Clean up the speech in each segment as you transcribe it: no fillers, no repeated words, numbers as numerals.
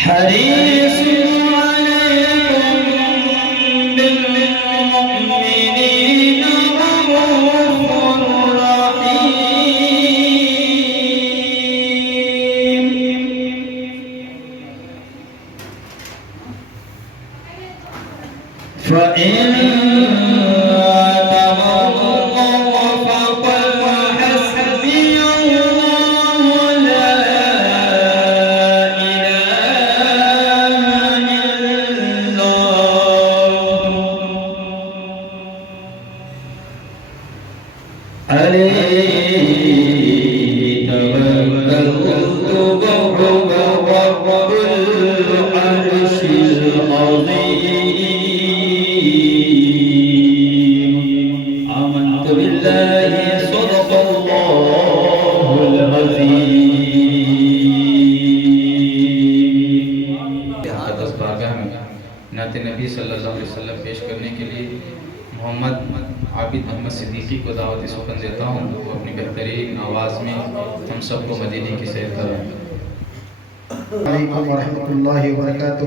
حريص عليكم بالمؤمنين رؤوف رحيم فإن آمنت بالله صدق الله العظيم. مقدس بارگاہ میں نعت نبی صلی اللہ علیہ وسلم پیش کرنے کے لیے محمد عابد محمد صدیقی کو دعوت سخن دیتا ہوں. وہ اپنی بہترین آواز میں ہم سب کو مدینے کی سیر کریں. علیکم ورحمۃ اللہ وبرکاتہ.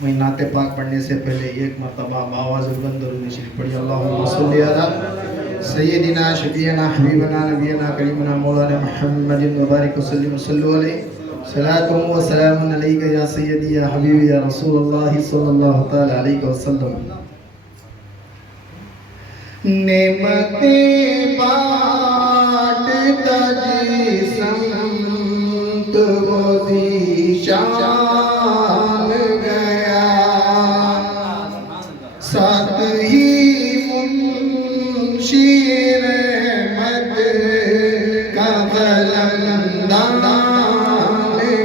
میں نعت پاک پڑھنے سے پہلے ایک مرتبہ بآواز بلند درود شریف پڑھی. اللہم صلی علی سیدنا شفیعنا حبیبنا نبینا کریمنا مولانا محمد وبارک وسلم صلو علیہ. صلاۃ و سلام علیک یا سیدی یا حبیبی یا رسول اللہ صلی اللہ تعالی علیہ وسلم. نعمتیں بانٹتا جی سمت وہ ذیشان گیا، ساتھ ہی منشی رحمت کا قلمدان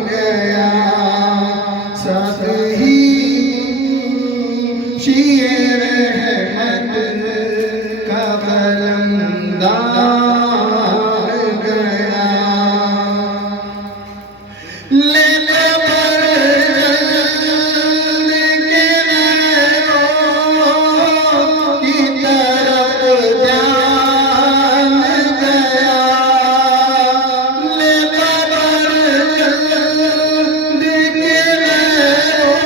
گیا، ساتھ ہی منشی رحمت کا قلمدان گیا. لینے پر جلد کے نینوں کی طرف جان گیا، لینے پر جلد کے نینوں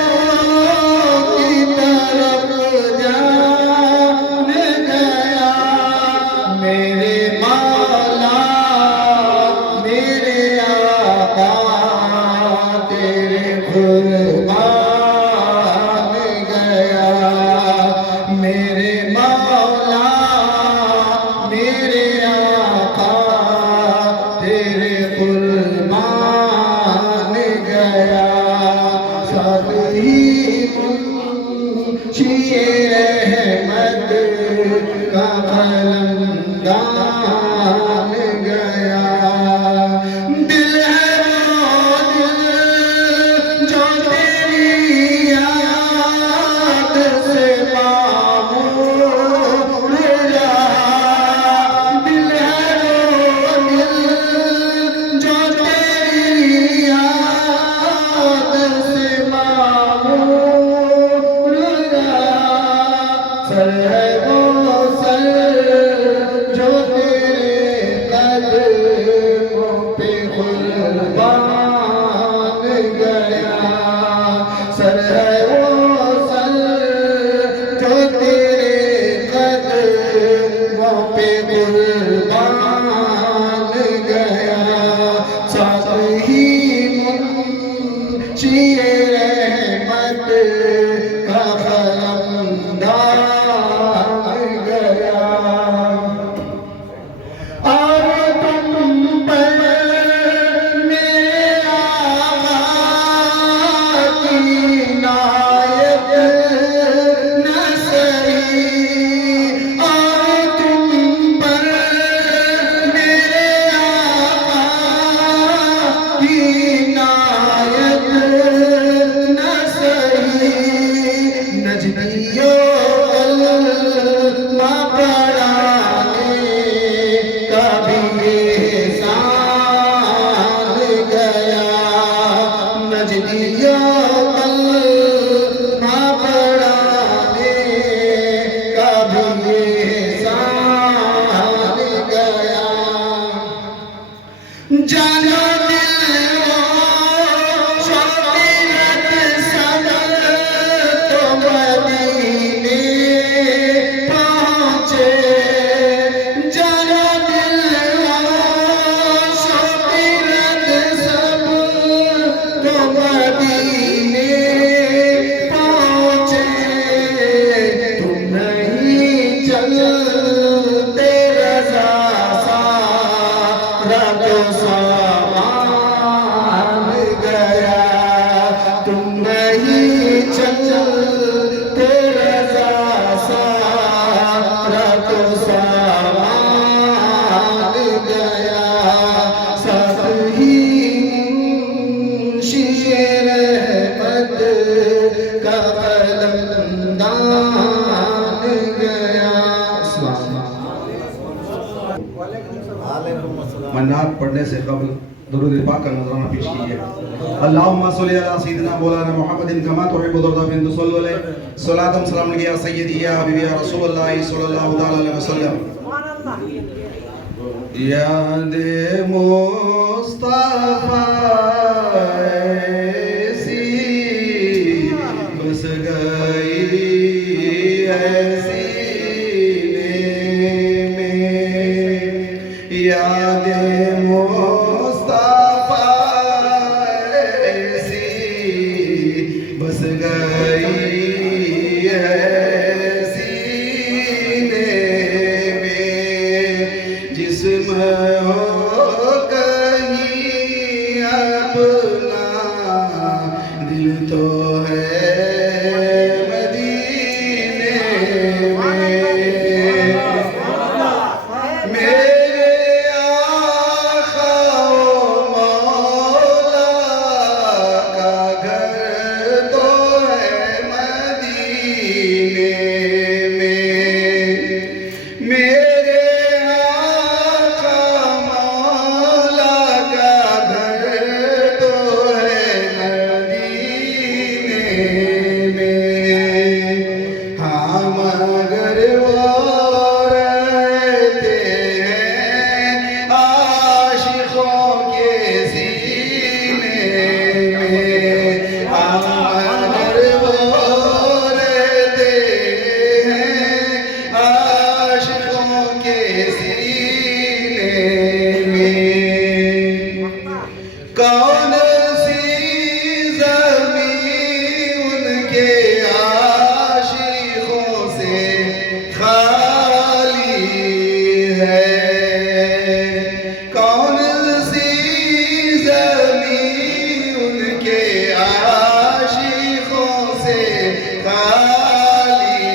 کی طرف جان گیا. میرے مولا میرے آقا تیرے قربان گیا، میرے مولا میرے آقا تیرے قربان گیا. ساتھ ہی منشی رحمت کا قلمدان گیا. دل ہے وہ دل جو تیری یاد سے معمور رہا، دل ہے وہ دل جو تیری یاد سے معمور رہا. سر ہے وہ سر جو تیرے قدموں پہ قربان گیا، سر ہے وہ سر جو تیرے قدموں پہ قربان گیا. ساتھ ہی منشی رحمت کا قلمدان گیا. اور تم پر میرے آقا کی عنایت نہ سہی، اور تم پر میرے آقا کی عنایت نہ سہی. نجدیوں کلمہ پڑھانے کا بھی احسان گیا، نجدیوں کلمہ پڑھانے کا بھی احسان گیا. جانا دل وہ شوقیت صدر تو مدینہ پڑھنے سے قبل درود پاک کا نذرانہ پیش کیجیے. اللہم صلی علی سیدنا مولانا محمد کما تحب وترضى بن صلی علیہ صلاۃ و سلام علیہ یا سیدی یا حبیبی یا رسول اللہ صلی اللہ تعالی علیہ وسلم. یاد مصطفیٰ ایسی بس گئی ہے سینے میں. یاد مصطفیٰ ایسی بس گئی ہے سینے میں. جسم ہو کہیں اپنا دل تو ہے مدینے میں. میرے آقا و مولا کا گھر تو ہے مدینے میں. میرے آقا مولا کا گھر تو ہے مدینے میں. ہاں مگر وہ رہتے ہیں عاشقوں کے سینے میں. ہاں مگر وہ رہتے ہیں عاشقوں کے سینے میں. کون سی زمین ان کے عاشقوں سے خالی ہے. کون سی زمین ان کے عاشقوں سے خالی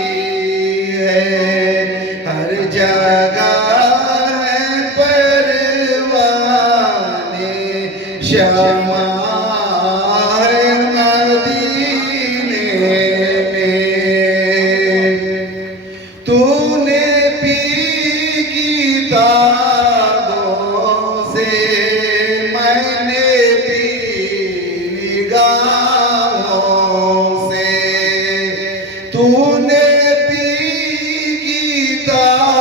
ہے. ہر جگہ ہے پروانے شمع ہے مدینے میں. تو نے پی کتابوں سے میں نے پی نگاہوں سے. تو نے پی کتابوں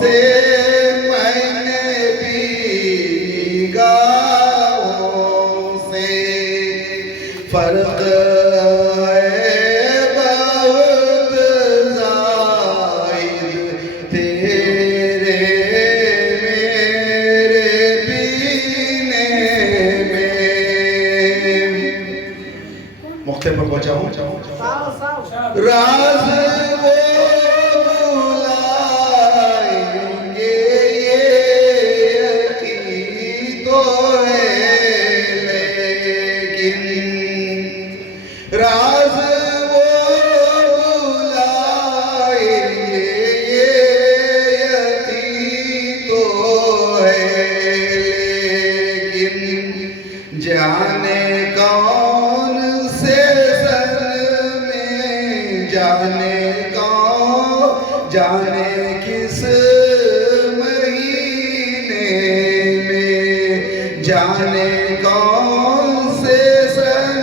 سے میں نے پی نگاہوں سے. فرق ہے بہت زائد تیرے میرے پینے میں. مقطع پر پہنچا ہوں. راز وہ بلائیں گے یہ یقین تو ہے لیکن. راز وہ بلائیں گے یہ یقین تو ہے لیکن. جانے کون سے سن میں جانے کون جانے کس مہینے میں. جانے کون سے سن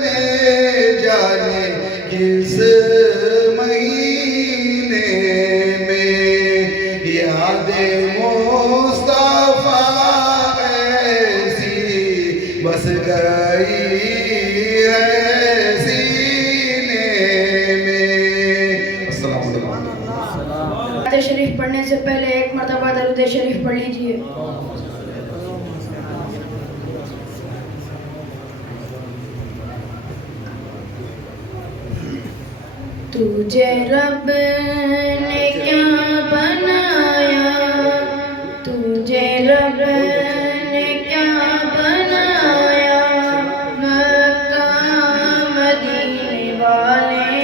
میں جانے کس مہینے میں. یاد مصطفیٰ ایسی بس گئی ہے سینے میں. السلام علیکم. درود شریف پڑھنے سے پہلے ایک مرتبہ درود شریف پڑھ لیجئے. تجھے رب نے کیا بنایا, تجھے رب نے کیا بنایا, مکہ مدینے والے,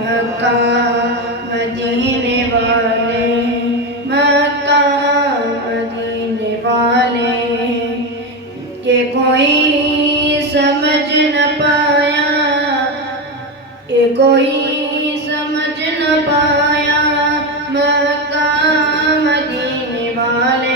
مکہ مدینے والے, مکہ مدینے والے. کہ کوئی سمجھ نہ پایا, کہ کوئی سمجھ نہ پایا, مکہ مدینے والے.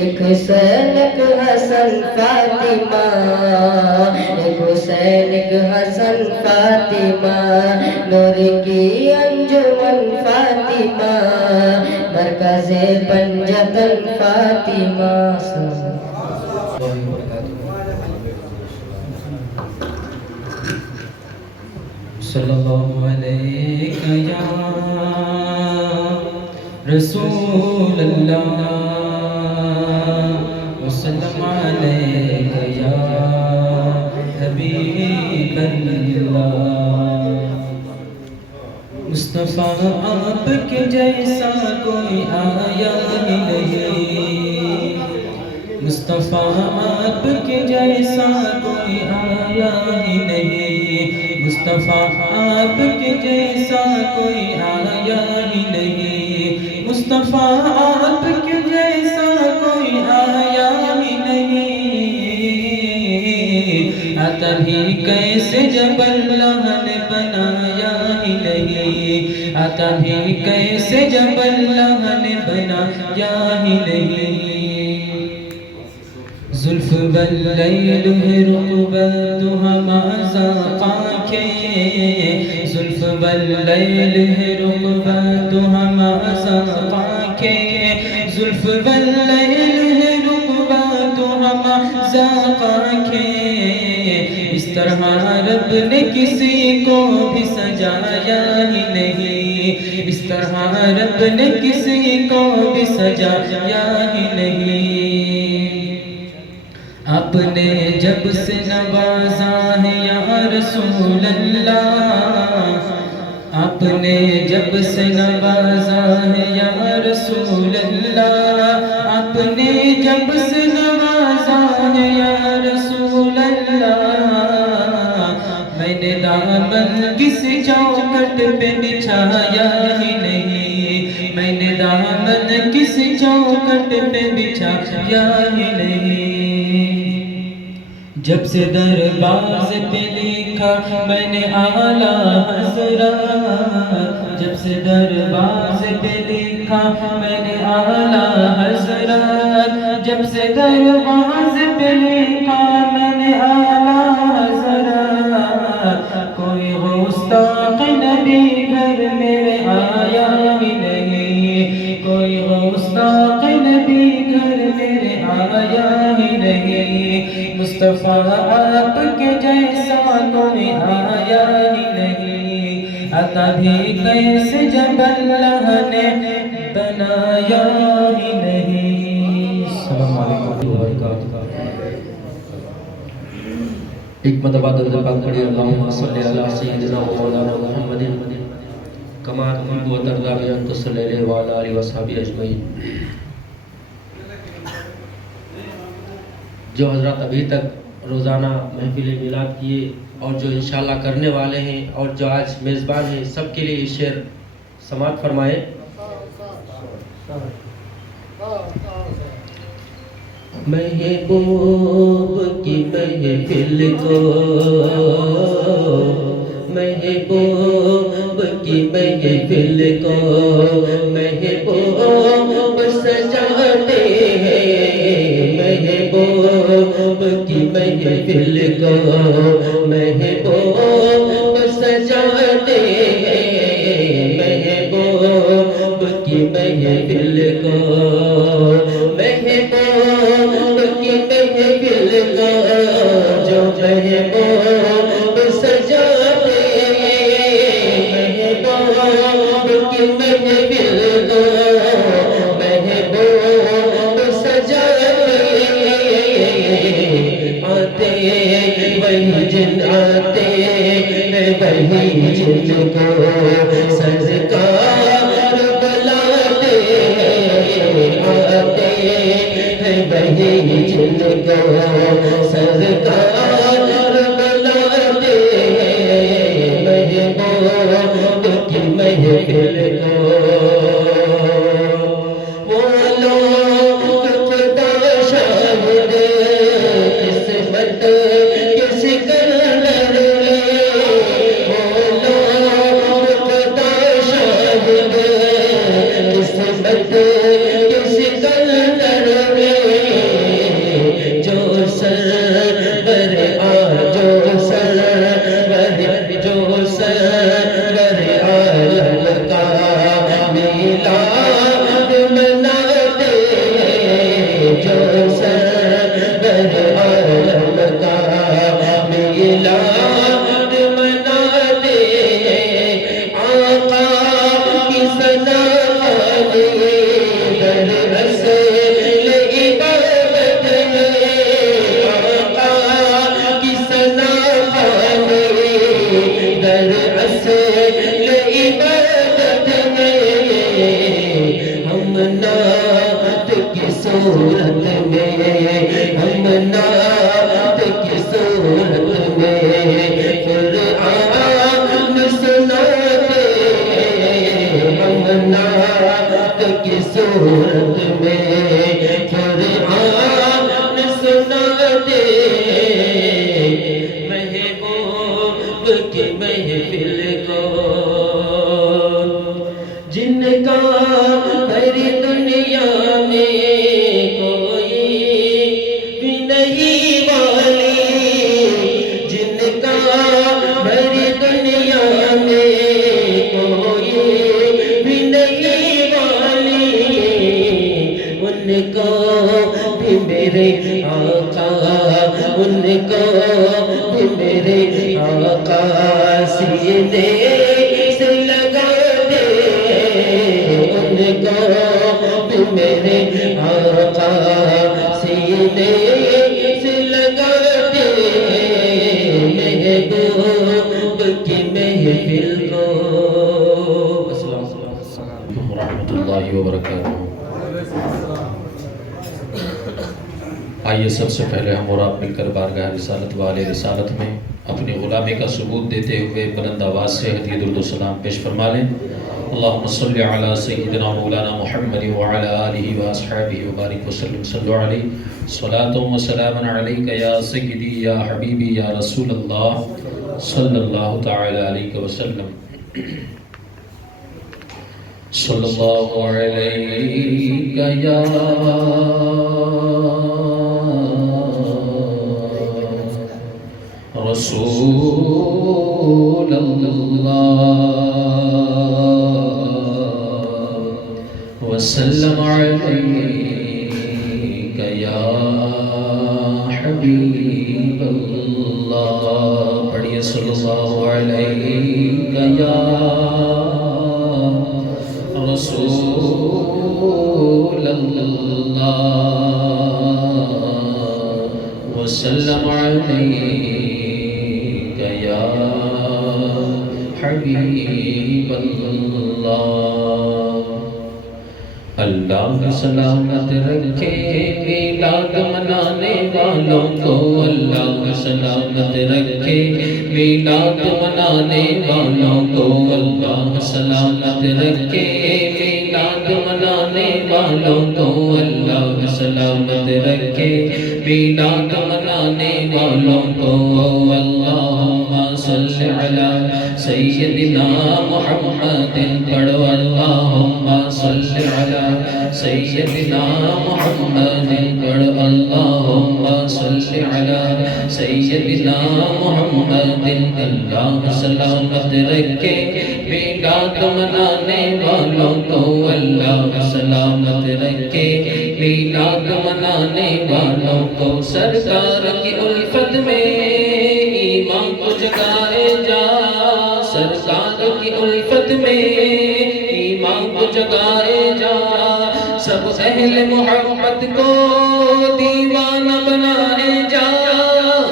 ایک حسین ایک حسن فاطمہ، ایک حسین ایک حسن فاطمہ، نور کی انجمن فاطمہ، مرکز پنجتن فاطمہ. صلی اللہ علیہ یا رسول اللہ وسلم علیہ یا حبیب اللہ. مصطفیٰ آپ کے جیسا کوئی آیا ہی نہیں، مصطفیٰ آپ کے جیسا کوئی آیا ہی نہیں، مصطفیٰ آپ کے جیسا کوئی آیا ہی نہیں، مصطفیٰ آپ کے جیسا کوئی آیا ہی نہیں. آتا بھی کیسے جب اللہ نے بنایا ہی نہیں، آتا بھی کیسے جب اللہ نے بنایا ہی نہیں. زلف واللیل رقبتها ما زاقاکے، زلف واللیل رقبتها ما زاقاکے، زلف واللیل رقبتها ما زاقاکے. اس طرح رب نے کسی کو بھی سجایا ہی نہیں، اس طرح رب نے کسی کو بھی سجایا ہی نہیں. آپ نے جب سے نوازا ہے یا رسول اللہ، آپ نے جب سے نوازا ہے یا رسول اللہ، آپ نے جب سے نوازا ہے یا رسول اللہ. میں نے دامن کسی چوکھٹ پہ بچھایا ہی نہیں، میں نے دامن کسی چوکھٹ پہ بچھایا ہی نہیں. جب سے درباز پہ لکھا میں نے اعلیٰ حضرات، جب سے درباز پہ لکھا میں نے اعلیٰ حضرات، جب سے درباز پہ لکھا میں نے اعلیٰ حضرات. کوئی گستاخ نبی گھر میرے آیا ہی نہیں، کوئی گستاخ نبی گھر میرے آیا ہی نہیں. مصطفیٰ آپ کے جیسا کوئی آیا ہی نہیں، آتا بھی کیسے جب اللہ نے بنایا ہی نہیں. السلام علیکم وبرکاتہ. ایک مرتبہ درود پاک پڑھی. اللہم صلی علی سیدنا و مولانا محمد کما تحب و ترضی ان تصلی علیہ وعلی آلہ وصحبہ اجمعین. جو حضرات ابھی تک روزانہ محفل میلاد کیے اور جو انشاءاللہ کرنے والے ہیں اور جو آج میزبان ہیں، سب کے لیے شعر سماعت فرمائے. محبوب کی محفل کو، محبوب کی محفل کو محبوب سجاتے ہیں، محبوب کی محفل کو محبوب سجاتے ہیں، محبوب کی محفل کو محبوب کی محفل کو جو محبوب سجاتے ہیں، محبوب کی محفل کو محبوب سجاتے ہیں. آتے وہی جن آتے وہی جن کو سرکار بلاتے ہیں، آتے وہی جن کو سرکار بلاتے ہیں، محبوب کی محفل کو. وہ لوگ خدا شاہد قسمت کے سکندر میں، وہ لوگ خدا شاہد قسمت کے سکندر میں، میرے آقا ان کو بھی میرے آقا سینے سے لگا دے ان کو بھی میرے آقا سینے سے لگا دے محبوب کی محفل کو السلام علیکم ورحمۃ اللہ وبرکاتہ آئیے سب سے پہلے ہم اور آپ مل کر بارگاہ رسالت والے رسالت میں اپنی غلامی کا ثبوت دیتے ہوئے بلند آواز سے ہدیہ درود و سلام پیش فرما لیں اللہم صلی علی سیدنا مولانا محمد وعلی آلہ واصحابہ وبارک وسلم صلو علیہ صلاۃ و سلام علیک یا سیدی یا حبیبی یا رسول اللہ صلی اللہ تعالی علیہ وسلم صلی اللہ علیہ یا رسول اللہ وسلم علیک یا حبیب اللہ پڑھیے صلی اللہ علیہ یا رسول اللہ وسلم علیک یا حبیب اللہ اللہ سلامت رکھے میلاد منانے والوں کو اللہ سلامت رکھے میلاد منانے والوں کو اللہ سلامت رکھے میلاد منانے والوں کو اللہ سلامت رکھے میلاد منانے والوں کو اللہم صلی علی سیدنا محمد پڑھو اللہم صلی علی سیدنا محمد پڑھو اللہم صلی علی سیدنا محمد اللہ سلامت رکھے میلاد منانے والوں کو اللہ سلامت رکھے میلاد منانے والوں کو سرکار کی الفت میں ایمان کو جگائے جا سرکار کی الفت میں ایمان کو جگائے جا سب اہل محبت کو دیوانہ بنائے جا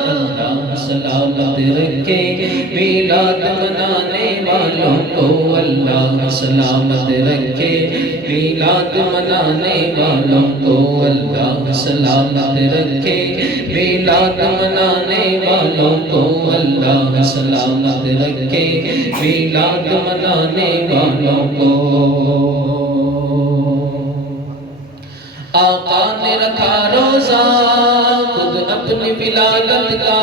اللہ سلامت رکھے میلاد منانے والوں کو اللہ سلامت رکھے میلاد منانے والوں کو اللہ سلامت رکھے میلاد منانے والوں کو اللہ سلامت رکھے میلاد منانے والوں کو آقا نے رکھا روزہ خود اپنی ولادت کا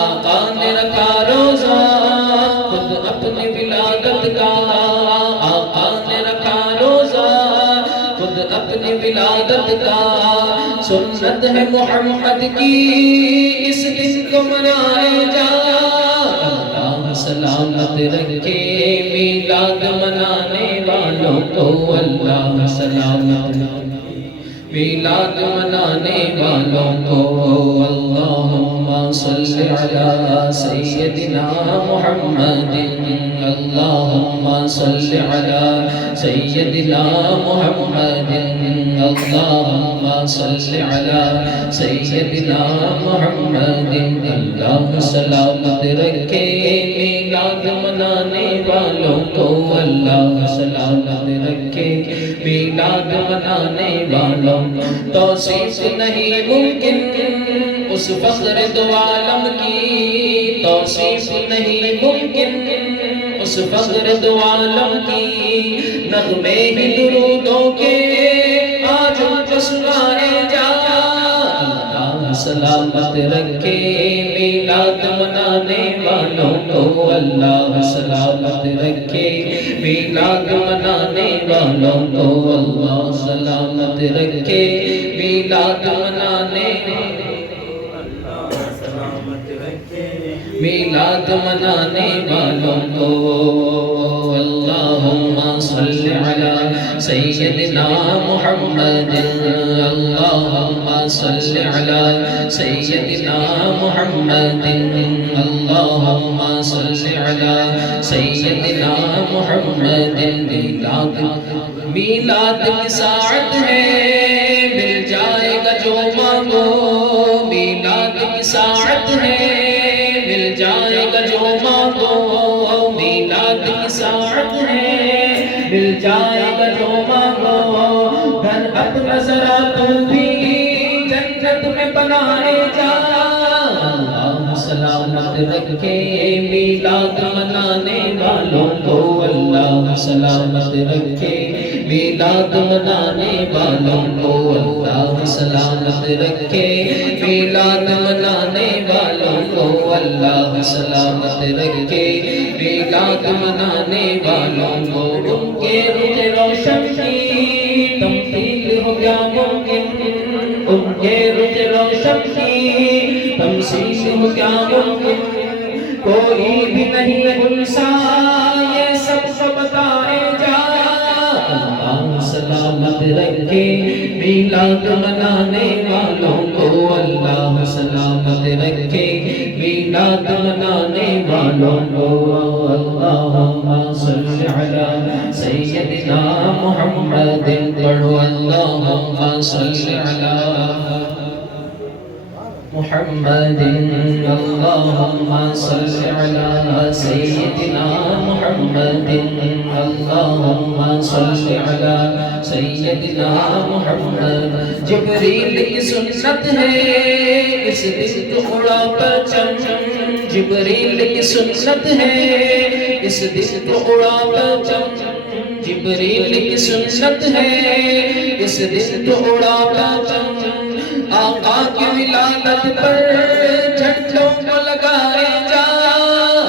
آقا نے رکھا روزہ خود اپنی ولادت کا آقا نے رکھا روزہ خود اپنی ولادت کا سنت ہے محمد کی اس دن کو منائے جا اللہ سلامت رکھے میلاد منانے والوں کو اللہ سلامت میلاد منانے والوں کو اللہم صلی علی سیدنا محمد اللہم صلی علی سیدنا محمد اللہم صلی علی سیدنا محمد اللہ سلامت رکھے میلاد منانے والوں کو اللہ سلامت رکھے میلاد منانے والوں توصیف نہیں ممکن اس فخر دو عالم کی توصیف نہیں ممکن اس فخر دو عالم کی نغمے ہی درودوں کے آج سنائے جا اللہ سلامت رکھے میلاد منانے والوں کو اللہ سلامت رکھے میلاد منانے والوں کو اللہ سلامت رکھے میلاد منانے میلاد منانے والوں کو اللہم صلی علی سيدنا محمد اللهم صل على سيدنا محمد اللهم صل على سيدنا محمد میلاد کی ساعت ہے مل جائے گا جو مانگو میلاد کی ساعت ہے مل جائے گا جو مانگو میلاد کی ساعت ہے مل جائے گا جو مانگو گھر اپنا ذرا تو بھی جنت میں بنائے جا اللہ سلامت رکھے میلاد منانے والوں کو اللہ سلامت رکھے میلاد منانے والوں کو اللہ سلامت رکھے میلاد منانے والوں کو اللہ سلامت رکھے میلاد منانے والوں کو ان کے روح روشن کی تمثیل ہو کیا ممکن ان کے روح روشن کی تمثیل ہو کیا ممکن کوئی بھی نہیں انسا یہ سب بتائے جا اللہ سلامت رکھے میلاد منانے والوں کو اللہ سلامت رکھے میلاد منانے والوں کو اللہم صل علی سیدنا محمد پڑھو اللہم صل علی محمد اللهم صل على سيدنا محمد اللهم صل على سيدنا محمد جبریل کی سنت ہے اس دل کو اڑا پرچم جبریل کی سنت ہے اس دل کو اڑا پرچم جبریل کی سنت ہے اس دل کو اڑا پرچم آقا کی ولادت پر جھنڈوں کو لگائے جا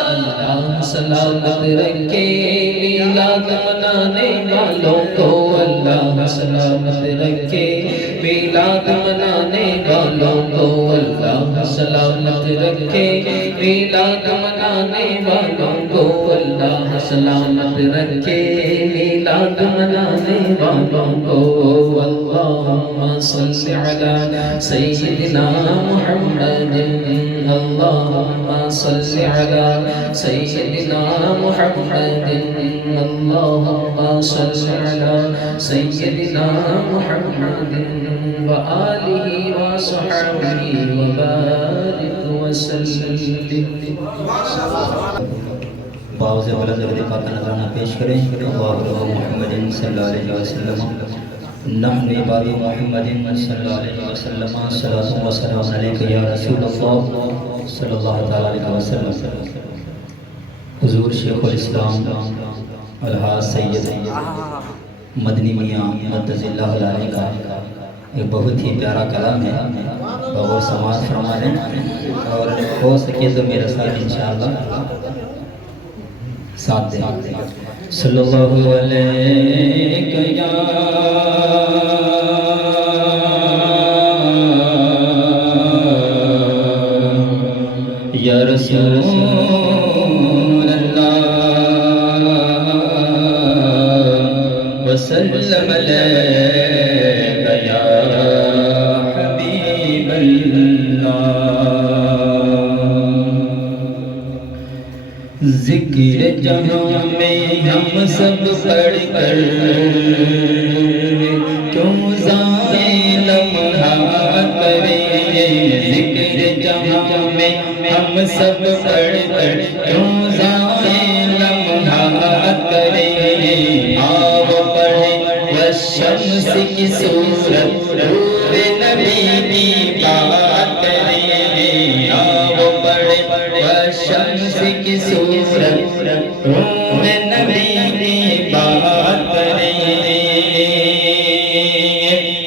اللہ سلامت رکھے میلاد منانے والوں کو اللہ سلامت رکھے میلاد منانے والوں کو اللہ سلامت رکھے میلاد منانے والوں کو اللہ سلامت رکھے میلاد منانے والوں کو اللہم صل علی سیدنا محمد اللہم صل علی سیدنا محمد اللہم صل علی سیدنا محمد وآلہ وصحبہ وبارک وسلم باوز بلند و پاک کا نذرانہ پیش کریں اللہم محمد صلی اللہ علیہ وسلم نحن عباد محمد صلی اللہ علیہ وسلم صلاۃ و سلام علیک یا رسول اللہ صلی اللہ تعالی علیہ وسلم حضور شیخ الاسلام الحاج سید مدنی میاں مدد اللہ علیہ کا ایک بہت ہی پیارا کلام ہے بغور سماعت فرما لیں اور ہو سکے تو میرے ساتھ انشاءاللہ ساتھ دیں صلی اللہ علیہ یا رسول اللہ وسلم علیک یا حبیب اللہ ذکر جہاں میں ہم سب پڑھ کر کیوں ضائع لمحہ کریں ذکر جہاں میں ہم سب پڑھ کر کیوں ضائع لمحہ کریں آؤ پڑھیں والشمس کی صورت نور نبی کی بات کریں آؤ پڑھیں والشمس کی صورت نور نبی کی بات کریں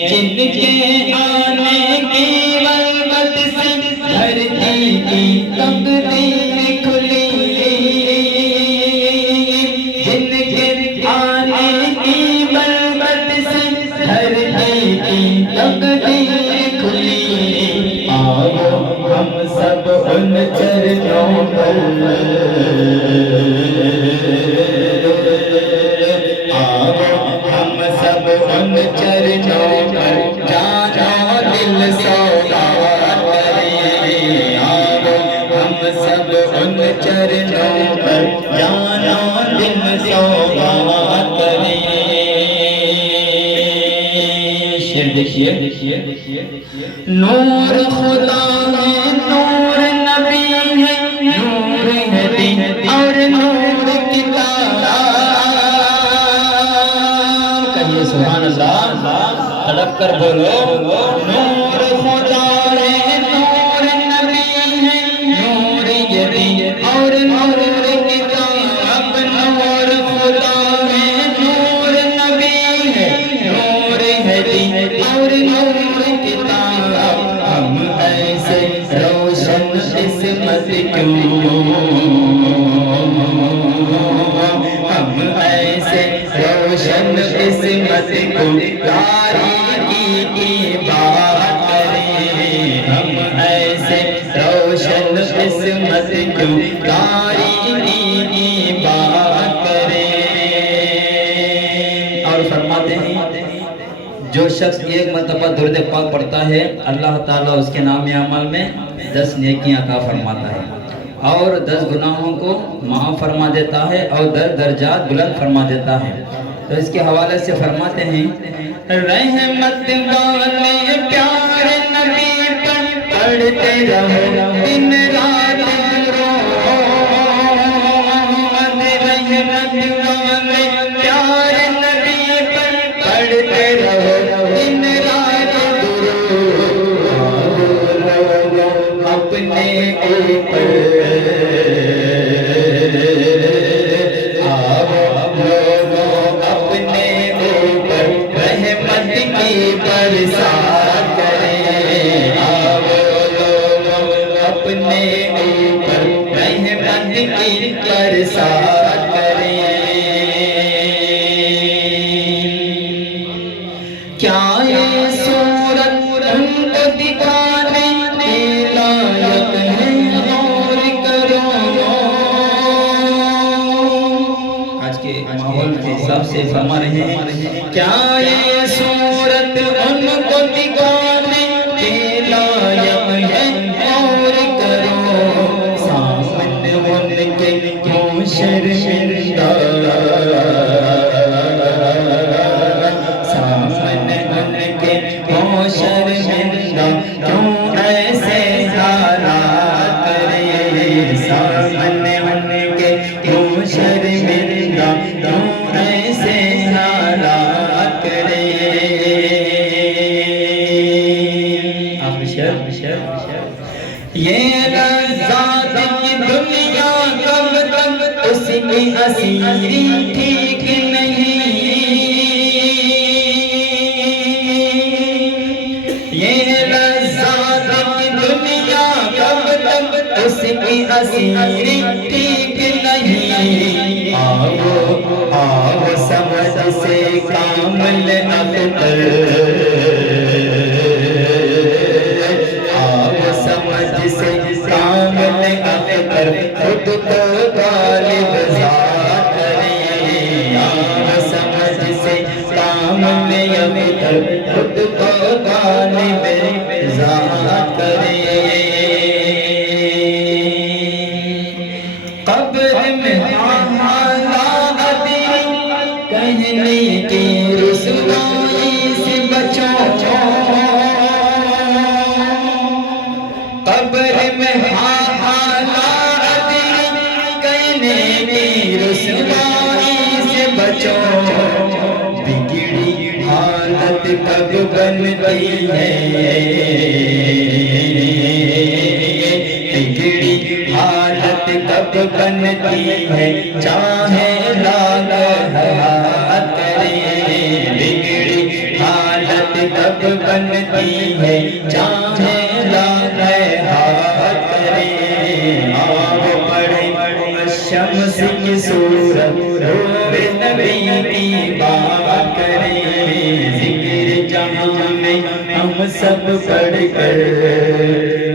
جن کے آنے کی ولمت سے دھرتی کی تقدیر کھلی جن کے آنے کی ولمت سے دھرتی کی تقدیر کھلی آؤ ہم سب ان چرنوں پر آؤ ہم دیکھیے نور خدا ہے، نور نبی ہے، نور ہے دین اور نور کتاب. کہیے سبحان اللہ، تڑپ کر بولو. نور خدا ہے، نور نبی ہے، نور یہ دین اور نور کتاب. نور خدا ہے، نور نبی ہے، نور ہے دین اور نور کتاب. ہم ایسے روشن قسمت کیوں، ہم ایسے روشن قسمت کو تاریکی کی بات کریں. ہم ایسے روشن قسمت کو تاریکی کی بات کریں. اور فرماتے ہیں جو شخص ایک مرتبہ درود پاک پڑھتا ہے اللہ تعالیٰ اس کے نام عمل میں 10 نیکیاں عطا فرماتا ہے اور 10 گناہوں کو معاف فرما دیتا ہے اور درجات بلند فرما دیتا ہے. تو اس کے حوالے سے فرماتے ہیں رحمت والے پیارے نبی پر پڑھتے رہو دن رات رو. رحمت والے پیارے نبی پر پڑھتے رہو دن رات درود. اپنے اوپر برسات کریں. اپنے اوپر رحمت کی برسات کریں. کیا یہ صورت ان کو دکھانے کے لائق ہے؟ غور کرو. آج کے ماحول کے حساب سے فرما رہے ہیں کیا یہ صورت ان کو دکھانے کے لائق ہے؟ غور کرو. سامنے ان کے کیوں شرمندہ، سامنے ان کے کیوں شرمندہ، کیوں ایسے حالات کرے. سامنے ان کے کیوں شرمندہ، کیوں ایسے حالات کرے. یہ لذات کی دنیا کب تک اس کی اسیری ٹھیک نہیں. یہ لذات کی دنیا کب تک اس کی اسیری ٹھیک نہیں. آؤ سمجھ سے کامل اختر، سمجھ سے کامل اختر خود کو غالب ذات کریں. سمجھ سے کامل اختر خود کو غالب ذات کریں. قبر میں کہنے کی رسوائی سے بچو. قبر میں کہنے کی رسوائی سے بچو. بگڑی حالت کب بنتی ہے، بگڑی حالت کب بنتی ہے، چاہے لاغ حیات کریں. بگڑی حالت کب بنتی ہے، چاہے لاغ حیات کریں. آؤ پڑھیں شمس کی صورت، نور نبی کی بات کریں. ذکر جہاں میں ہم سب پڑھ کر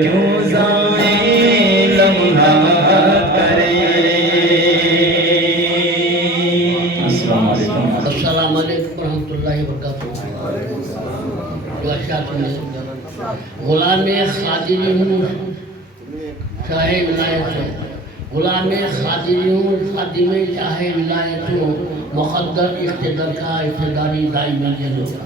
کیوں ضائع لمحات کریں. السلام علیکم. السلام علیکم ورحمۃ اللہ وبرکاتہ. جو اشعار سنے غلام خادری ہوں شاہ ولایت ہوں، غلام خادری ہوں خادم شاہ ولایت ہوں، مقدر اقتدار کا اقتداری دائمی ہوگا.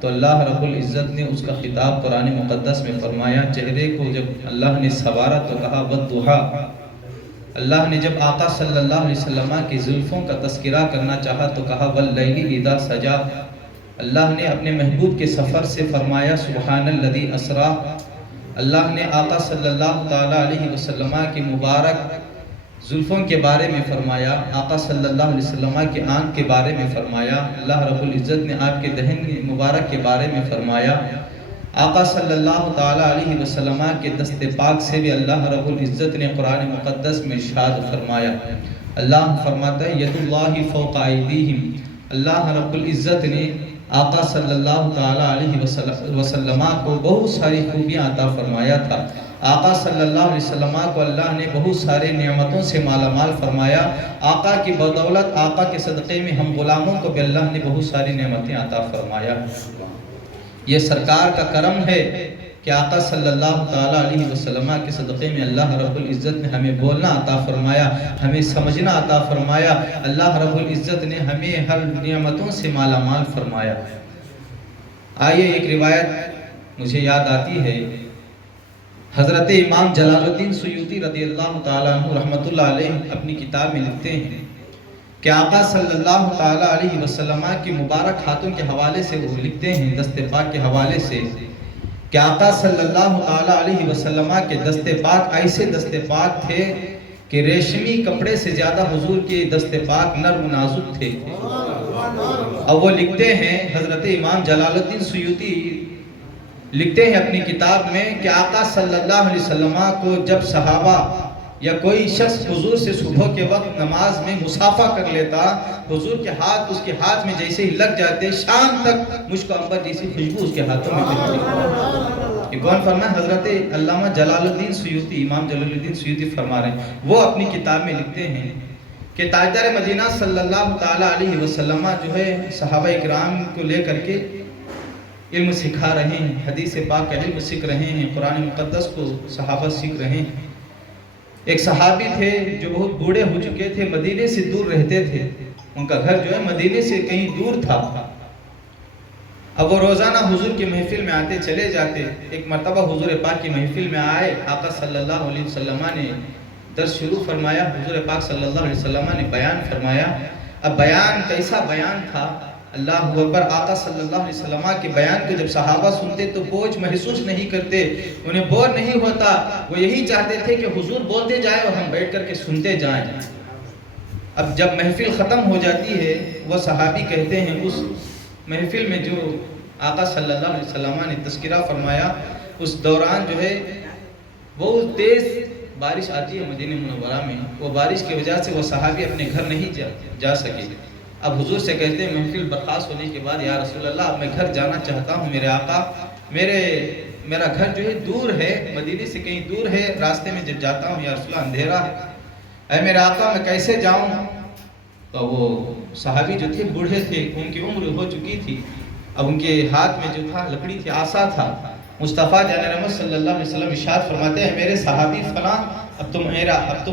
تو اللہ رب العزت نے اس کا خطاب قرآن مقدس میں فرمایا، چہرے کو جب اللہ نے سنوارا تو کہا والضحیٰ۔ اللہ نے جب آقا صلی اللہ علیہ وسلم کی زلفوں کا تذکرہ کرنا چاہا تو کہا واللیل اذا سجا۔ اللہ نے اپنے محبوب کے سفر سے فرمایا سبحان الذی اسرا۔ اللہ نے آقا صلی اللہ تعالیٰ علیہ وسلم کی مبارک زلفوں کے بارے میں فرمایا، آقا صلی اللہ علیہ وسلم کے آنکھ کے بارے میں فرمایا، اللہ رب العزت نے آپ کے دہن مبارک کے بارے میں فرمایا، آقا صلی اللہ تعالیٰ علیہ وسلم کے دست پاک سے بھی اللہ رب العزت نے قرآن مقدس میں ارشاد فرمایا۔ اللہ فرماتا ہے ید اللہ فوق ایدیہم، اللہ رب العزت نے آقا صلی اللہ تعالیٰ علیہ وسلم کو بہت ساری خوبیاں عطا فرمایا تھا۔ آقا صلی اللہ علیہ وسلم کو اللہ نے بہت سارے نعمتوں سے مالا مال فرمایا۔ آقا کی بدولت، آقا کے صدقے میں ہم غلاموں کو بھی اللہ نے بہت ساری نعمتیں عطا فرمایا۔ یہ سرکار کا کرم ہے کہ آقا صلی اللہ تعالیٰ علیہ وسلم کے صدقے میں اللہ رب العزت نے ہمیں بولنا عطا فرمایا، ہمیں سمجھنا عطا فرمایا، اللہ رب العزت نے ہمیں ہر نعمتوں سے مالا مال فرمایا۔ آئیے ایک روایت مجھے یاد آتی ہے، حضرت امام جلال الدین سیوطی رضی اللہ تعالیٰ عنہ رحمۃ اللہ علیہ اپنی کتاب میں لکھتے ہیں کہ آقا صلی اللہ تعالیٰ علیہ وسلم کی مبارک ہاتھوں کے حوالے سے وہ لکھتے ہیں، دست پاک کے حوالے سے، کہ آقا صلی اللہ تعالیٰ علیہ وسلم کے دست پاک ایسے دست پاک تھے کہ ریشمی کپڑے سے زیادہ حضور کے دست پاک نرم و نازک تھے۔ اب وہ لکھتے ہیں، حضرت امام جلال الدین سیوطی لکھتے ہیں اپنی کتاب میں کہ آقا صلی اللہ علیہ وسلم کو جب صحابہ یا کوئی شخص حضور سے صبح کے وقت نماز میں مصافحہ کر لیتا، حضور کے ہاتھ اس کے ہاتھ میں جیسے ہی لگ جاتے، شام تک مشک و عنبر جیسی خوشبو اس کے ہاتھوں میں ملتی۔ یہ کون فرمایا؟ حضرت علامہ جلال الدین سیوطی، امام جلال الدین سیوطی فرما رہے ہیں۔ وہ اپنی کتاب میں لکھتے ہیں کہ تاجدار مدینہ صلی اللہ تعالیٰ علیہ وسلم جو ہے صحابہ اکرام کو لے کر کے علم سکھا رہے ہیں، حدیث پاک کا علم سیکھ رہے ہیں، قرآن مقدس کو صحابہ سیکھ رہے ہیں۔ ایک صحابی تھے جو بہت بوڑھے ہو چکے تھے، مدینے سے دور رہتے تھے، ان کا گھر جو ہے مدینے سے کہیں دور تھا۔ اب وہ روزانہ حضور کی محفل میں آتے چلے جاتے۔ ایک مرتبہ حضور پاک کی محفل میں آئے، آقا صلی اللہ علیہ وسلم نے درس شروع فرمایا، حضور پاک صلی اللہ علیہ وسلم نے بیان فرمایا۔ اب بیان کیسا بیان تھا، اللہ اکبر! آقا صلی اللہ علیہ وسلم کے بیان کو جب صحابہ سنتے تو بوجھ محسوس نہیں کرتے، انہیں بور نہیں ہوتا، وہ یہی چاہتے تھے کہ حضور بولتے جائیں اور ہم بیٹھ کر کے سنتے جائیں۔ اب جب محفل ختم ہو جاتی ہے، وہ صحابی کہتے ہیں اس محفل میں جو آقا صلی اللہ علیہ وسلم نے تذکرہ فرمایا، اس دوران جو ہے بہت تیز بارش آتی ہے مدینہ منورہ میں، وہ بارش کی وجہ سے وہ صحابی اپنے گھر نہیں جا سکے۔ اب حضور سے کہتے ہیں محفل برخاست ہونے کے بعد، یا رسول اللہ اب میں گھر جانا چاہتا ہوں، میرے آقا میرا گھر جو ہے دور ہے، مدینے سے کہیں دور ہے، راستے میں جب جاتا ہوں یا رسول اللہ اندھیرا ہے، اے میرے آقا میں کیسے جاؤں؟ تو وہ صحابی جو تھے بوڑھے تھے، ان کی عمر ہو چکی تھی، اب ان کے ہاتھ میں جو تھا لکڑی تھی، عصا تھا۔ مصطفیٰ جان رحمت صلی اللہ علیہ وسلم ارشاد فرماتے ہیں، میرے صحابی فلاں اب تم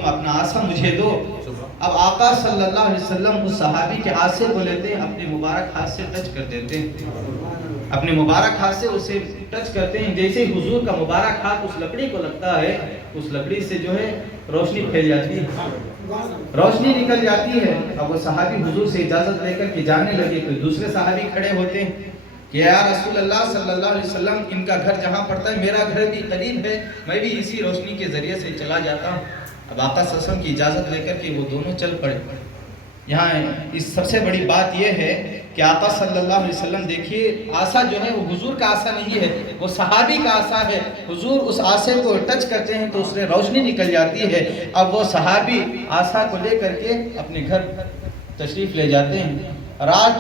اپنا عصا مجھے دو۔ اب آقا صلی اللہ علیہ وسلم اس صحابی کے عصے کو لیتے ہیں، اپنے مبارک ہاتھ سے ٹچ کر دیتے ہیں، اپنے مبارک ہاتھ سے اسے ٹچ کرتے ہیں۔ جیسے حضور کا مبارک ہاتھ اس لکڑی کو لگتا ہے، اس لکڑی سے جو ہے روشنی پھیل جاتی ہے، روشنی نکل جاتی ہے۔ اب وہ صحابی حضور سے اجازت لے کر کے جانے لگے، تو دوسرے صحابی کھڑے ہوتے ہیں کہ یا رسول اللہ صلی اللہ علیہ وسلم، ان کا گھر جہاں پڑتا ہے میرا گھر بھی قریب ہے، میں بھی اسی روشنی کے ذریعے سے چلا جاتا ہوں۔ اب آقا صلی اللہ علیہ وسلم کی اجازت لے کر کے وہ دونوں چل پڑے۔ یہاں اس سب سے بڑی بات یہ ہے کہ آقا صلی اللہ علیہ وسلم دیکھیے، عصا جو ہے وہ حضور کا عصا نہیں ہے، وہ صحابی کا عصا ہے۔ حضور اس عصے کو ٹچ کرتے ہیں تو اس سے روشنی نکل جاتی ہے۔ اب وہ صحابی عصا کو لے کر کے اپنے گھر تشریف لے جاتے ہیں۔ رات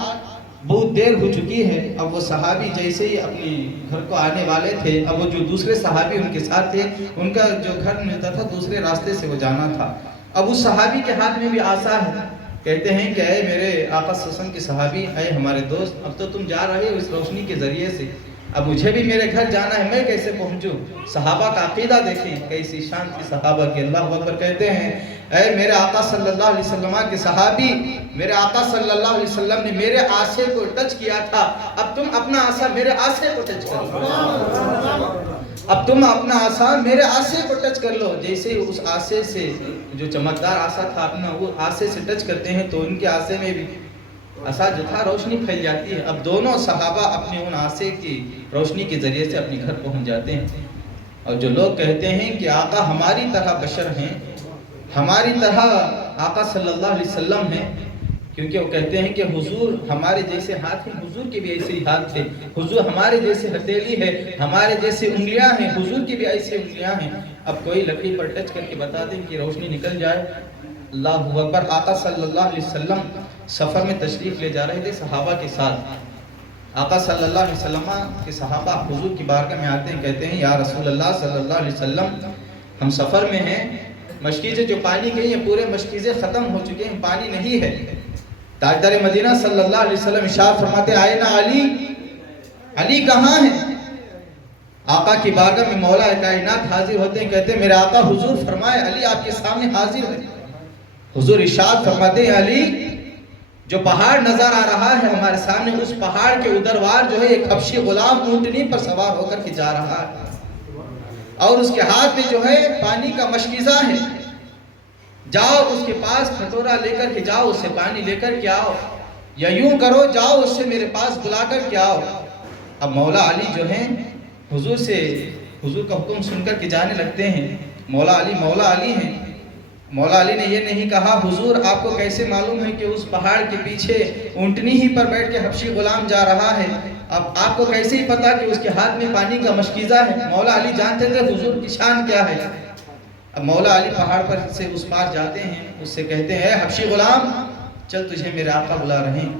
بہت دیر ہو چکی ہے، اب وہ صحابی جیسے ہی اپنے گھر کو آنے والے تھے، اب وہ جو دوسرے صحابی ان کے ساتھ تھے، ان کا جو گھر ملتا تھا دوسرے راستے سے وہ جانا تھا۔ اب اس صحابی کے ہاتھ میں بھی عصا ہے، کہتے ہیں کہ اے میرے آقا صلی اللہ علیہ وسلم کے صحابی، اے ہمارے دوست، اب تو تم جا رہے ہو اس روشنی کے ذریعے سے، اب مجھے بھی میرے گھر جانا ہے، میں کیسے پہنچوں؟ صحابہ کا عقیدہ دیکھیں کیسی شان تھی صحابہ کی. اللہ اکبر کہتے ہیں اے میرے آقا صلی اللہ علیہ وسلم کے صحابی، میرے آقا صلی اللہ علیہ وسلم نے میرے آسے کو ٹچ کیا تھا، اب تم اپنا آسا میرے آسے کو ٹچ کر لو. اب تم اپنا آسا میرے آسے کو ٹچ کر لو. جیسے اس آسے سے، جو چمکدار آسا تھا اپنا، وہ آسے سے ٹچ کرتے ہیں تو ان کے آسے میں بھی آسا جو تھا روشنی پھیل جاتی ہے. اب دونوں صحابہ اپنے ان آسے کی روشنی کے ذریعے سے اپنے گھر پہنچ جاتے ہیں. اور جو لوگ کہتے ہیں کہ آقا ہماری طرح بشر ہیں، ہماری طرح آقا صلی اللہ علیہ وسلم ہیں، کیونکہ وہ کہتے ہیں کہ حضور ہمارے جیسے ہاتھ ہیں، حضور کے بھی ایسے ہی ہاتھ تھے، حضور ہمارے جیسے ہتھیلی ہے، ہمارے جیسے انگلیاں ہیں، حضور کی بھی ایسی انگلیاں ہیں. اب کوئی لکڑی پر ٹچ کر کے بتا دیں کہ روشنی نکل جائے. اللہ اکبر. آقا صلی اللہ علیہ وسلم سفر میں تشریف لے جا رہے تھے صحابہ کے ساتھ. آقا صلی اللہ علیہ وسلم کے صحابہ حضور کی بارگاہ میں آتے ہیں، کہتے ہیں یا رسول اللہ صلی اللہ علیہ وسلم، ہم سفر میں ہیں، مشکیزیں جو پانی گئی ہیں پورے مشکیزیں ختم ہو چکے ہیں، پانی نہیں ہے. تاجدار مدینہ صلی اللہ علیہ وسلم ارشاد فرماتے آئے نا علی، علی کہاں ہے؟ آقا کی بارگاہ میں مولا کائنات حاضر ہوتے ہیں، کہتے ہیں میرے آقا حضور فرمائے علی آپ کے سامنے حاضر ہے. حضور ارشاد فرماتے ہیں علی، جو پہاڑ نظر آ رہا ہے ہمارے سامنے، اس پہاڑ کے ادھروار جو ہے ایک حبشی غلام اونٹنی پر سوار ہو کر کے جا رہا ہے، اور اس کے ہاتھ میں جو ہے پانی کا مشکیزہ ہے. جاؤ اس کے پاس کھٹورا لے کر کے جاؤ، اس سے پانی لے کر کے آؤ، یا یوں کرو جاؤ اس سے میرے پاس بلا کر کے آؤ. اب مولا علی جو ہیں حضور کا حکم سن کر کے جانے لگتے ہیں. مولا علی ہیں. مولا علی نے یہ نہیں کہا حضور آپ کو کیسے معلوم ہے کہ اس پہاڑ کے پیچھے اونٹنی ہی پر بیٹھ کے حبشی غلام جا رہا ہے؟ اب آپ کو کیسے ہی پتا کہ اس کے ہاتھ میں پانی کا مشکیزہ ہے؟ مولا علی جانتے تھے حضور کی شان کیا ہے. اب مولا علی پہاڑ پر سے اس پار جاتے ہیں، اس سے کہتے ہیں اے حبشی غلام چل تجھے میرے آقا بلا رہے ہیں.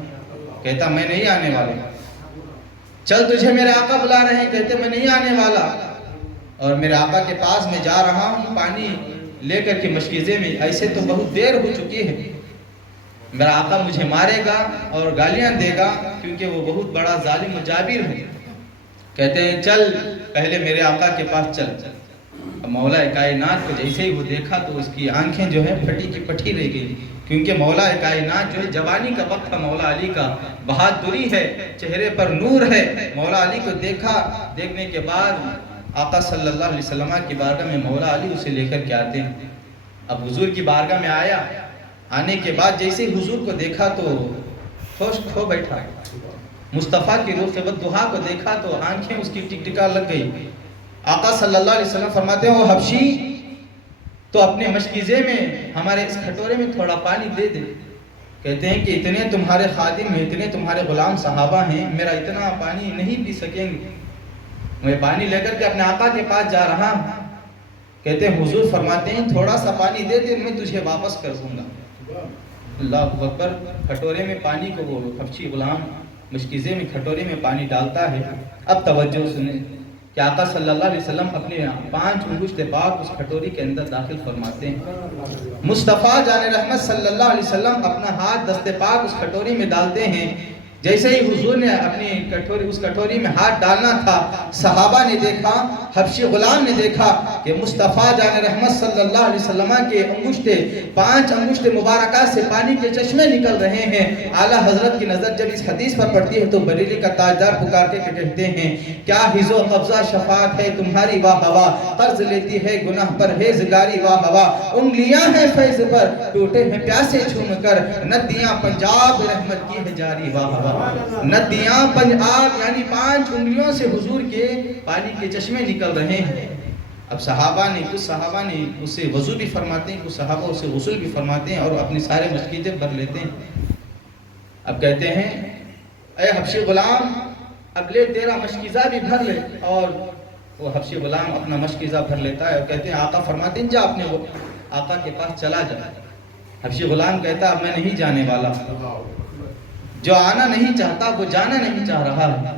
کہتا میں نہیں آنے والا. چل تجھے میرے آقا بلا رہے ہیں. کہتے میں نہیں آنے والا، اور میرے آقا کے پاس میں جا رہا ہوں پانی لے کر کے مشکیزے میں. ایسے تو بہت دیر ہو چکی ہے، میرا آقا مجھے مارے گا اور گالیاں دے گا کیونکہ وہ بہت بڑا ظالم و جابر ہے. کہتے ہیں چل پہلے میرے آقا کے پاس چل. اب مولا کائنات کو جیسے ہی وہ دیکھا تو اس کی آنکھیں جو ہے پھٹی کی پٹھی رہ گئی، کیونکہ مولا کائنات جو ہے جوانی کا وقت تھا، مولا علی کا بہادری ہے، چہرے پر نور ہے. مولا علی کو دیکھا، دیکھنے کے بعد آقا صلی اللہ علیہ وسلم کی بارگاہ میں مولا علی اسے لے کر کے آتے ہیں. اب حضور کی بارگاہ میں آیا، آنے کے بعد جیسے ہی حضور کو دیکھا تو ہوش کھو بیٹھا. مصطفیٰ کی روح والضحیٰ کو دیکھا تو آنکھیں اس کی ٹکٹکا لگ گئی. آقا صلی اللہ علیہ وسلم فرماتے ہیں وہ حبشی تو اپنے مشکیزے میں ہمارے اس کھٹورے میں تھوڑا پانی دے دے. کہتے ہیں کہ اتنے تمہارے خادم ہیں، اتنے تمہارے غلام صحابہ ہیں، میرا اتنا پانی نہیں پی سکیں گے، میں پانی لے کر کے اپنے آقا کے پاس جا رہا ہوں. کہتے ہیں حضور فرماتے ہیں تھوڑا سا پانی دے دے میں تجھے واپس کر دوں گا. اللہ اکبر. کھٹورے میں پانی کو وہ حبشی غلام مشکیزے میں کھٹورے میں پانی ڈالتا ہے. اب توجہ سنیں کہ آقا صلی اللہ علیہ وسلم اپنے 5 انگشت پاک اس کھٹوری کے اندر داخل فرماتے ہیں. مصطفیٰ جان رحمت صلی اللہ علیہ وسلم اپنا ہاتھ دست پاک اس کھٹوری میں ڈالتے ہیں. جیسے ہی حضور نے اپنی اس کٹوری میں ہاتھ ڈالنا تھا، صحابہ نے دیکھا، حبشی غلام نے دیکھا کہ مصطفیٰ جان رحمت صلی اللہ علیہ وسلم کے 5 انگشت مبارکہ سے پانی کے چشمے نکل رہے ہیں. اعلیٰ حضرت کی نظر جب اس حدیث پر پڑتی ہے تو بریلی کا تاجدار پکار کے کہتے ہیں کیا حض و قبضہ شفاعت ہے تمہاری واہ ہوا، قرض لیتی ہے گناہ پر ہیزگاری واہ ہوا، انگلیاں ہیں فیض پر ٹوٹے ہیں پیاسے چھوم کر، ندیاں پنجاب رحمت کی ہے جاری واہ ہوا. ندیاں پنجاب یعنی 5 انگلیوں سے حضور کے پانی کے چشمے نکل رہے ہیں. اب کچھ صحابہ نے اسے وضو بھی فرماتے ہیں، کچھ صحابہ اسے غسل بھی فرماتے ہیں اور اپنے سارے مشکیزیں بھر لیتے ہیں. اب کہتے ہیں اے حبشی غلام اب لے تیرا مشکیزہ بھی بھر لے. اور وہ حبشی غلام اپنا مشکیزہ بھر لیتا ہے اور کہتے ہیں آقا فرماتے ہیں جا اپنے آقا کے پاس چلا جا. حبشی غلام کہتا اب میں نہیں جانے والا، جو آنا نہیں چاہتا وہ جانا نہیں چاہ رہا ہے.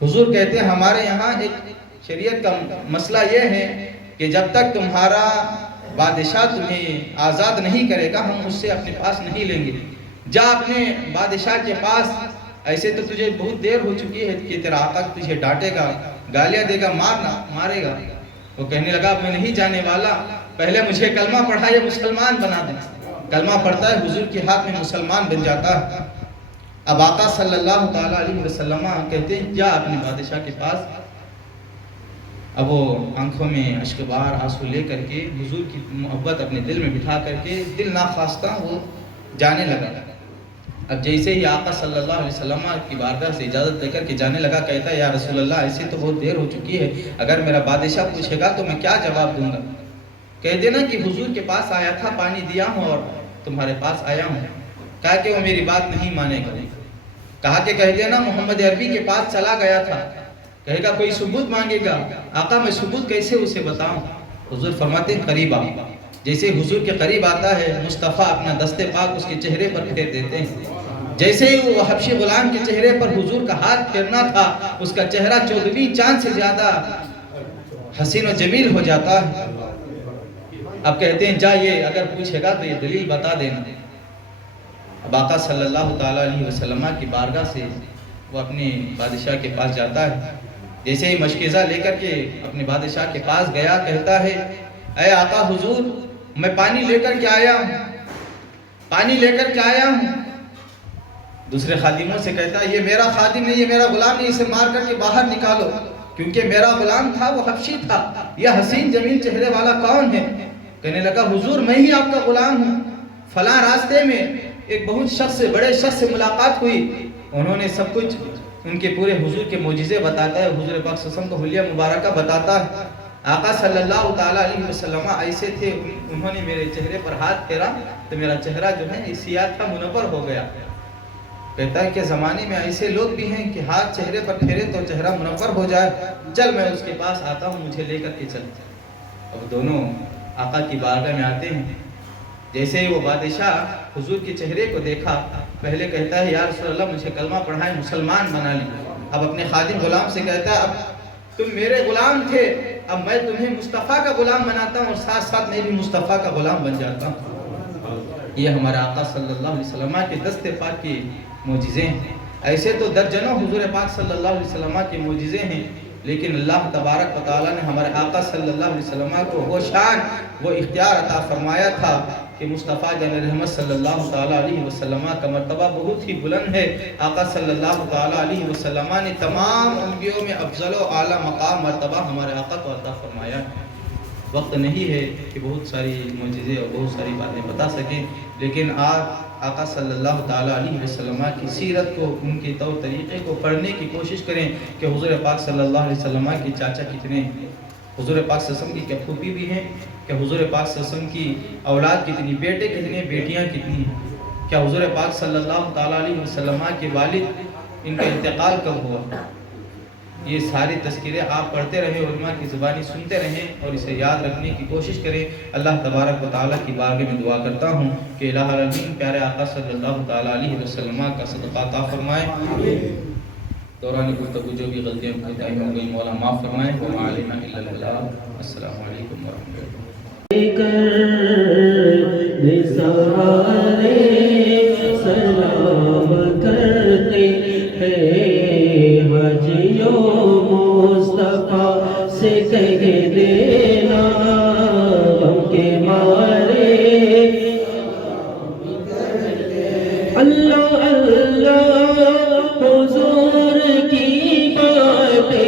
حضور کہتے ہیں ہمارے یہاں ایک شریعت کا مسئلہ یہ ہے کہ جب تک تمہارا بادشاہ تمہیں آزاد نہیں کرے گا ہم اس سے اپنے پاس نہیں لیں گے. جا اپنے بادشاہ کے پاس ایسے تو تجھے بہت دیر ہو چکی ہے کہ تیرا آقا تجھے ڈانٹے گا، گالیاں دے گا، مارے گا۔ وہ کہنے لگا میں نہیں جانے والا، پہلے مجھے کلمہ پڑھا یا مسلمان بنا دیں۔ کلمہ پڑھتا ہے، حضور کے ہاتھ میں مسلمان بن جاتا ہے۔ اب آقا صلی اللہ تعالیٰ علیہ وسلم کہتے ہیں جا اپنے بادشاہ کے پاس۔ اب وہ آنکھوں میں اشک بار آنسو لے کر کے حضور کی محبت اپنے دل میں بٹھا کر کے دل ناخواستہ وہ جانے لگا۔ اب جیسے ہی آقا صلی اللہ علیہ وسلم کی بارگاہ سے اجازت لے کر کے جانے لگا، کہتا ہے یا رسول اللہ ایسے تو بہت دیر ہو چکی ہے، اگر میرا بادشاہ پوچھے گا تو میں کیا جواب دوں گا؟ کہہ دینا کہ حضور کے پاس آیا تھا، پانی دیا ہوں اور تمہارے پاس آیا ہوں۔ کہا کہ وہ میری بات نہیں مانے گا۔ کہا کہ کہہ دینا محمد عربی کے پاس چلا گیا تھا، کہے گا کوئی ثبوت مانگے گا، آقا میں ثبوت کیسے اسے بتاؤں؟ حضور فرماتے ہیں قریب آ۔ جیسے حضور کے قریب آتا ہے، مصطفیٰ اپنا دست پاک اس کے چہرے پر پھیر دیتے ہیں۔ جیسے ہی وہ حبشی غلام کے چہرے پر حضور کا ہاتھ پھیرنا تھا، اس کا چہرہ 14ویں چاند سے زیادہ حسین و جمیل ہو جاتا ہے۔ اب کہتے ہیں جا یہ اگر پوچھے گا تو یہ دلیل بتا دینا۔ اب آقا صلی اللہ تعالیٰ علیہ وسلم کی بارگاہ سے وہ اپنے بادشاہ کے پاس جاتا ہے۔ جیسے ہی مشکیزہ لے کر کے اپنے بادشاہ کے پاس گیا، کہتا ہے اے آقا حضور میں پانی لے کر کے آیا ہوں، پانی لے کر کے آیا ہوں۔ دوسرے خادموں سے کہتا ہے یہ میرا خادم نہیں، یہ میرا غلام نہیں، اسے مار کر کے باہر نکالو، کیونکہ میرا غلام تھا وہ حبشی تھا، یہ حسین جمیل چہرے والا کون ہے؟ کہنے لگا حضور میں ہی آپ کا غلام ہوں، فلاں راستے میں ایک بہت بڑے شخص سے ملاقات ہوئی، انہوں نے سب کچھ ان کے پورے حضور کے معجزے بتاتا ہے، حضور پاک صلی اللہ علیہ وسلم کو حلیہ مبارکہ بتاتا ہے۔ آقا صلی اللہ تعالیٰ علیہ وسلم ایسے تھے، انہوں نے میرے چہرے پر ہاتھ پھیرا تو میرا چہرہ جو ہے سیاہ تھا، منور ہو گیا۔ کہتا ہے کہ زمانے میں ایسے لوگ بھی ہیں کہ ہاتھ چہرے پر پھیرے تو چہرہ منور ہو جائے، چل میں اس کے پاس آتا ہوں، مجھے لے کر کے چل۔ اب دونوں آقا کی بارگاہ میں آتے ہیں۔ جیسے ہی وہ بادشاہ حضور کے چہرے کو دیکھا، پہلے کہتا ہے یا رسول اللہ مجھے کلمہ پڑھائیں، مسلمان بنا لیں۔ اب اپنے خادم غلام سے کہتا ہے اب تم میرے غلام تھے، اب میں تمہیں مصطفیٰ کا غلام بناتا ہوں اور ساتھ ساتھ میں بھی مصطفیٰ کا غلام بن جاتا ہوں۔ یہ ہمارے آقا صلی اللہ علیہ وسلم کے دست پاک کی معجزے ہیں۔ ایسے تو درجنوں حضور پاک صلی اللہ علیہ وسلم کے معجزے ہیں، لیکن اللہ تبارک و تعالیٰ نے ہمارے آقا صلی اللہ علیہ وسلم کو وہ شان، وہ اختیار عطا فرمایا تھا کہ مصطفیٰ جان رحمت صلی اللہ تعالیٰ علیہ وسلم کا مرتبہ بہت ہی بلند ہے۔ آقا صلی اللہ تعالیٰ علیہ وسلم نے تمام انبیاء میں افضل و اعلیٰ مقام مرتبہ ہمارے آقا کو عطا فرمایا ہے۔ وقت نہیں ہے کہ بہت ساری معجزے اور بہت ساری باتیں بتا سکیں، لیکن آپ آقا صلی اللہ تعالیٰ علیہ وسلم کی سیرت کو، ان کے طور طریقے کو پڑھنے کی کوشش کریں کہ حضور پاک صلی اللہ علیہ وسلم کے چاچا کتنے ہیں، حضور پاک صلی اللہ علیہ وسلم کی کیا پھوپھی بھی ہیں، کہ حضور پاک صلی اللہ علیہ وسلم کی اولاد کتنی، بیٹے کتنے، بیٹیاں کتنی ہیں، کیا حضور پاک صلی اللہ تعالیٰ علیہ وسلم کے والد ان کا انتقال کب ہوا۔ یہ ساری تذکرے آپ پڑھتے رہیں، علماء کی زبانی سنتے رہیں اور اسے یاد رکھنے کی کوشش کریں۔ اللہ تبارک و تعالیٰ کی بارگاہ میں دعا کرتا ہوں کہ الہ العالمین پیارے آقا صلی اللہ تعالیٰ علیہ وسلم کا صدقہ عطا فرمائے۔ دوران گفتگو جو بھی غلطیاں کوتاہی ہو گئی مولا معاف فرمائے۔ وما علینا الا البلاغ۔ السلام علیکم ورحمۃ اللہ اللہ حضور کی باتیں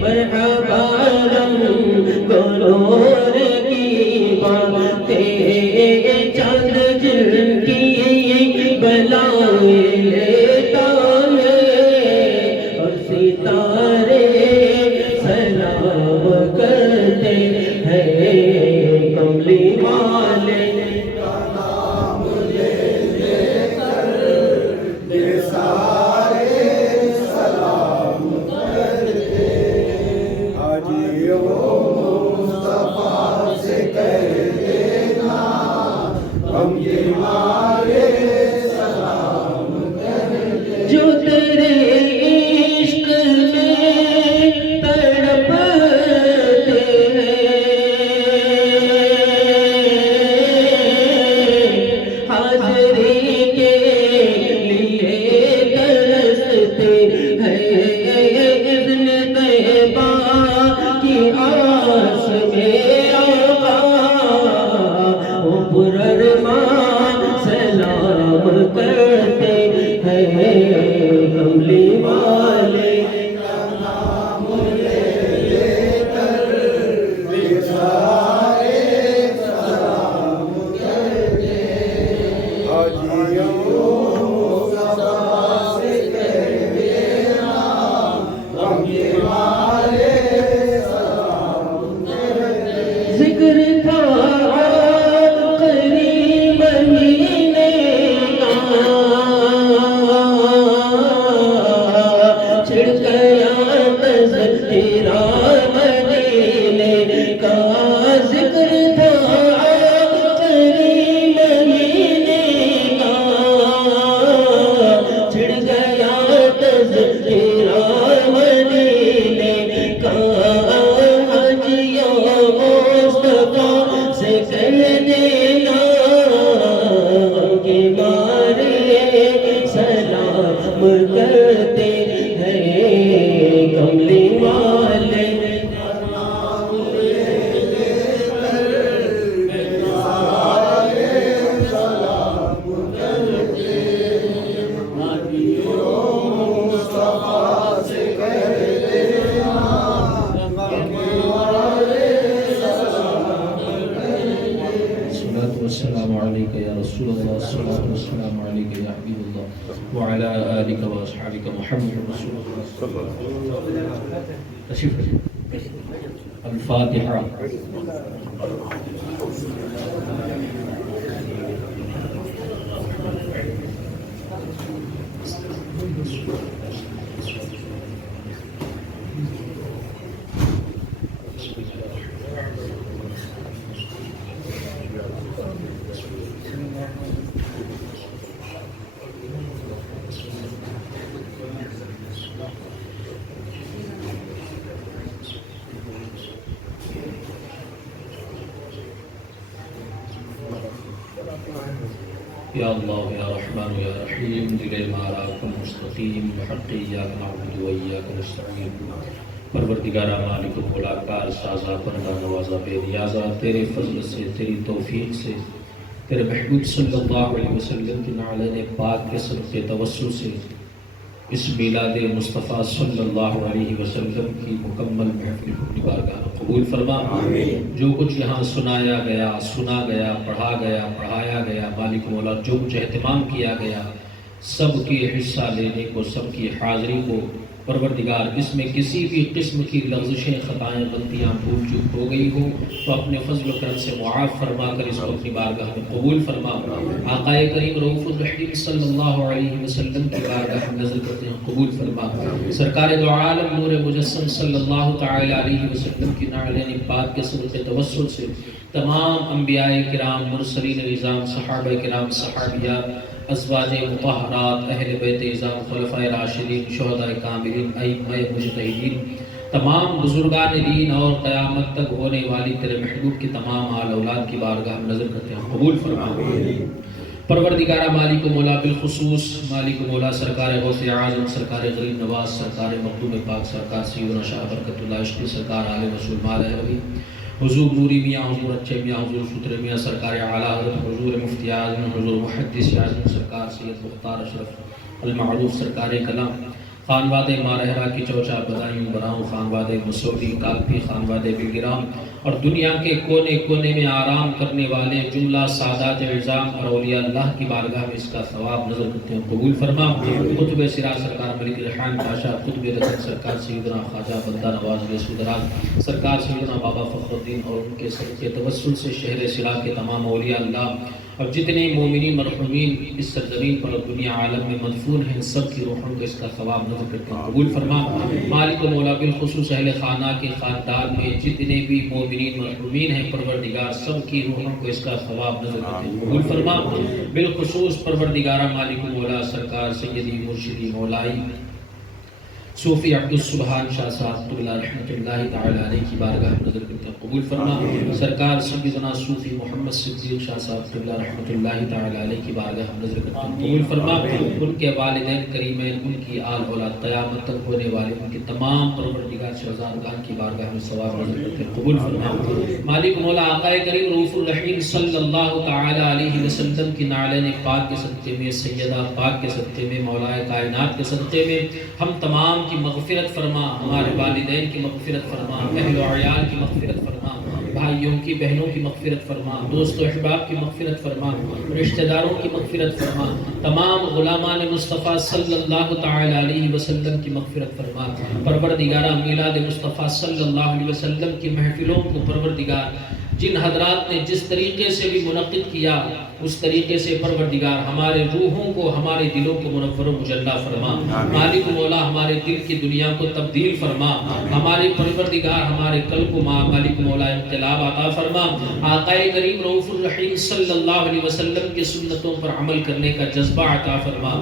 مرحبا غرور کی باتیں چند تذکرہ مدینے کا حجیوں مصطفیٰ سے کہہ دینا کہ مارے سلام کرتے ہیں کملی والے والسلام عليك يا رسول الله الصلاة والسلام عليك يا حبيب الله وعلى آلك وأصحابك محمد رسول الله صلى الله عليه وسلم. الفاتحة. یا اللہ یا رحمان یا رحیم دل ماراکم مستقیم بحق ایاک نعبد و ایاک نستعین. پروردگارہ مالک مولا کار سازا بندہ نوازا بے نیازا تیرے فضل سے تیری توفیق سے تیرے محبوب صلی اللہ علیہ وسلم کی نعلین پاک کے صدقے توسل سے اس میلاد مصطفیٰ صلی اللہ علیہ وسلم کی مکمل محفل اپنی بارگاہ قبول فرما. جو کچھ یہاں سنایا گیا، سنا گیا، پڑھا گیا، پڑھایا گیا، مالک مولا جو کچھ اہتمام کیا گیا، سب کے حصہ لینے کو، سب کی حاضری کو پروردگار اس میں کسی بھی قسم کی لغزشیں، خطائیں، غلطیاں، بھول چوک ہو گئی ہو تو اپنے فضل و کرم سے معاف فرما کر اس کو اپنی بارگاہ میں قبول فرما. آقا کریم رؤوف الرحیم صلی اللہ علیہ وسلم کی بارگاہ میں نظر کرتے ہیں قبول فرما. سرکار دو عالم نور مجسم صلی اللہ تعالی علیہ وسلم کی نعلین پاک کے صدقے توسل سے تمام انبیاء کرام، مرسلین نظام، صحابہ کرام، صحابیات، ازواج مطہرات، اہل بیت اعظام، خلفائے راشدین، شہداء کاملین، ائمہ مجتہدین، تمام بزرگان دین اور قیامت تک ہونے والی تیرے محبوب کی تمام آل اولاد کی بارگاہ میں نظر کرتے ہیں قبول فرما. پروردگارہ مالک و مولا بالخصوص مالک و مولا سرکار غوث اعظم، سرکار غریب نواز، سرکار مخدوم پاک، سرکار سیدنا شاہ برکت اللہ عشقی، سرکار آل رسول مال ربی، حضور نوری میاں، حضور اچھے میاں، حضور فطر میاں، سرکار اعلیٰ حضرت حضور مفتی اعظم، حضور محدث اعظم، سرکار سید مختار اشرف المعروف سرکار کلام، خانواد مارہرہ کی چوچا بدائیوں براؤں، خانواد مسعودی کالپی، خانواد بلگرام اور دنیا کے کونے کونے میں آرام کرنے والے جملہ سادات اعظام اور اولیاء اللہ کی بارگاہ میں اس کا ثواب نظر کرتے ہیں قبول فرما. قطب سراج سرکار ملک ریحان پاشا، قطب رسل سرکار سیدنا خواجہ بندہ نواز گیسو دراز، سرکار سیدنا بابا فخر الدین اور ان کے صدقے توسل سے شہر سراج کے تمام اولیاء اللہ اور جتنے مومنین مرحومین اس سرزمین پر دنیا عالم میں مدفون ہیں سب کی روحوں کو اس کا ثواب نظر کرتے ہیں قبول فرما. مالک و مولا بالخصوص اہل خانہ کے خاندان میں جتنے بھی مومنین مرحومین ہیں پروردگار سب کی روحوں کو اس کا ثواب نظر کرتے ہیں قبول فرما. بالخصوص پروردگارہ مالک و مولا سرکار سیدی مرشدی مولائی صوفی عبد السبحان شاہ صاحب قبلہ رحمت اللہ تعالی علیہ کی بارگاہ میں نظر کرتے ہیں قبول فرما. سرکار سیدنا صوفی محمد صدیق شاہ صاحب قبلہ رحمت اللہ تعالی علیہ کی بارگاہ میں نظر کرتے ہیں قبول فرما. ان کے والدین کریمین، ان کی آل اولاد، قیامت تک ہونے والے ان کے تمام پروردگار شہزادگان کی بارگاہ میں ثواب نظر کرتے ہیں قبول فرما. مالک مولا آقا کریم رؤوف الرحیم صلی اللہ تعالی علیہ وسلم کی نعلین پاک کے صدقے میں، سیدہ پاک کے صدقے میں، مولا کائنات کے صدقے میں ہم تمام کی مغفرت فرما، ہمارے والدین کی مغفرت فرما، اہل و عیال کی مغفرت فرما، بھائیوں کی، بہنوں کی مغفرت فرما، دوست و احباب کی مغفرت فرما، رشتہ داروں کی مغفرت فرما، تمام غلامان مصطفیٰ صلی اللہ تعالی علیہ وسلم کی مغفرت فرما. پروردگارہ میلاد مصطفیٰ صلی اللہ علیہ وسلم کی محفلوں کو پروردگار جن حضرات نے جس طریقے سے بھی منعقد کیا اس طریقے سے پروردگار ہمارے روحوں کو ہمارے دلوں کو منور و مجلا فرما. مالک مولا ہمارے دل کی دنیا کو تبدیل فرما. ہمارے پروردگار ہمارے قلب کو مالک مولا انقلاب عطا فرما. آقا کریم رؤوف الرحیم صلی اللہ علیہ وسلم کی سنتوں پر عمل کرنے کا جذبہ عطا فرما.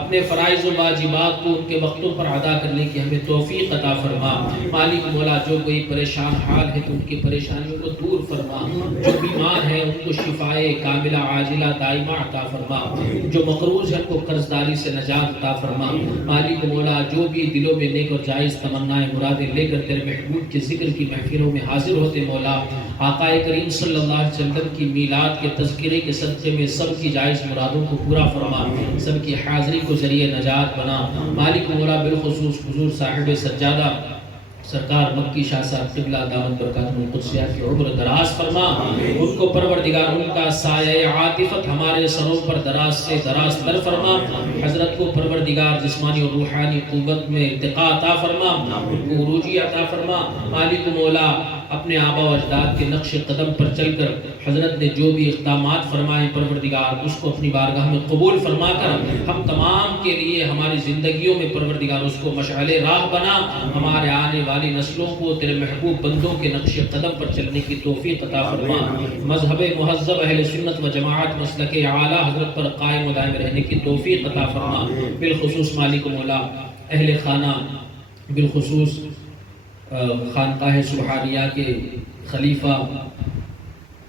اپنے فرائض و واجبات کو ان کے وقتوں پر ادا کرنے کی ہمیں توفیق عطا فرما. مالک مولا جو کوئی پریشان حال ہے تو ان کی پریشانیوں کو دور فرما. جو بیمار ہے ان کو شفائے کاملہ عاجلہ دائمہ عطا فرما. جو مقروض ہے ان کو قرضداری سے نجات عطا فرما. مالک مولا جو بھی دلوں میں نیک اور جائز تمنائیں مرادیں لے کر تیرے محبوب کے ذکر کی محفلوں میں حاضر ہوتے مولا آقا کریم صلی اللہ علیہ وسلم کی میلاد کے تذکرے کے صدقے میں سب کی جائز مرادوں کو پورا فرما. سب کی حاضری کو ذریعہ نجات بنا. مالک مولا بالخصوص حضور صاحب سجادہ سرکار مکی شاہ صاحب قبلہ دامت برکاتہ القدسیہ کی عمر دراز فرما. ان کو پروردگار ان کا سایہ عاطفت ہمارے سروں پر دراز سے دراز تر فرما. حضرت کو پروردگار جسمانی اور روحانی قوت میں ارتقاء عطا فرما. ان کو عروجی عطا فرما. مالک مولا اپنے آبا و اجداد کے نقش قدم پر چل کر حضرت نے جو بھی اقدامات فرمائے پروردگار اس کو اپنی بارگاہ میں قبول فرما کر ہم تمام کے لیے ہماری زندگیوں میں پروردگار اس کو مشعل راہ بنا. ہمارے آنے والی نسلوں کو تیرے محبوب بندوں کے نقش قدم پر چلنے کی توفیق عطا فرما. مذہب مہذب اہل سنت و جماعت مسلک اعلیٰ حضرت پر قائم و دائم رہنے کی توفیق عطا فرما. بالخصوص مالک مولا اہل خانہ بالخصوص خانقاہ سبحانیہ کے خلیفہ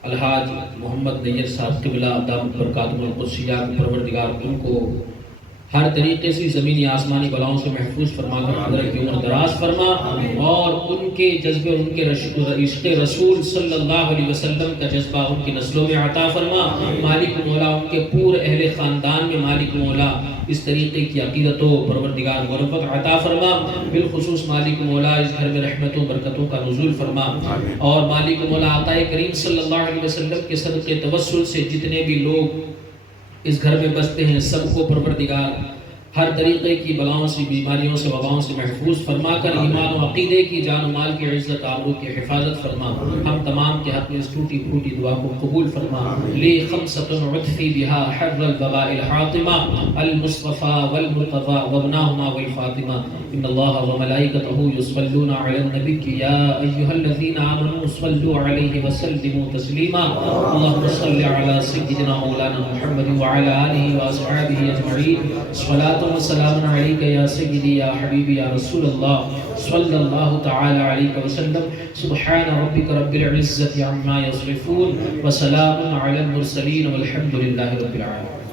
الحاج محمد نیر صاحب قبلہ دامت برکاتہ القدسیہ پروردگار ان کو ہر طریقے سے زمینی آسمانی بلاؤں سے محفوظ فرما کر حضرت کی عمر دراز فرما اور ان کے جذبے ان کے عشق رسول صلی اللہ علیہ وسلم کا جذبہ ان کی نسلوں میں عطا فرما. مالک مولا ان کے پورے اہل خاندان میں مالک مولا اس طریقے کی عقیدت و پروردگار مرفت عطا فرما. بالخصوص مالک مولا اس گھر میں رحمتوں برکتوں کا نزول فرما اور مالک مولا آقا کریم صلی اللہ علیہ وسلم کے صدقے توسل سے جتنے بھی لوگ اس گھر میں بستے ہیں سب کو پروردگار ہر طریقے کی بلاؤں سے بیماریوں سے وباؤں سے محفوظ فرما کر ایمان و عقیدے کی جان و مال کی عزت آبرو کی حفاظت فرما. ہم تمام کے حق میں اس ٹوٹی پھوٹی دعا کو قبول فرما. لی خمسۃ عطفی بہا حر الوباء الحاطمہ المصطفى والمرتضى وابناهما والفاطمہ. ان اللہ وملائکتہ یصلون علی النبی یا ایھا الذین آمنوا صلوا علیہ وسلموا تسلیما. اللهم صل علی سیدنا مولانا محمد وعلی آلہ واصحابہ اجمعین. صلاۃ وسلام علیک یا سیدی یا حبیبی یا رسول اللہ صلی اللہ تعالی علیہ وسلم. سبحان ربک رب العزة عما یصفون وسلام علی المرسلین والحمد للہ رب العالمین.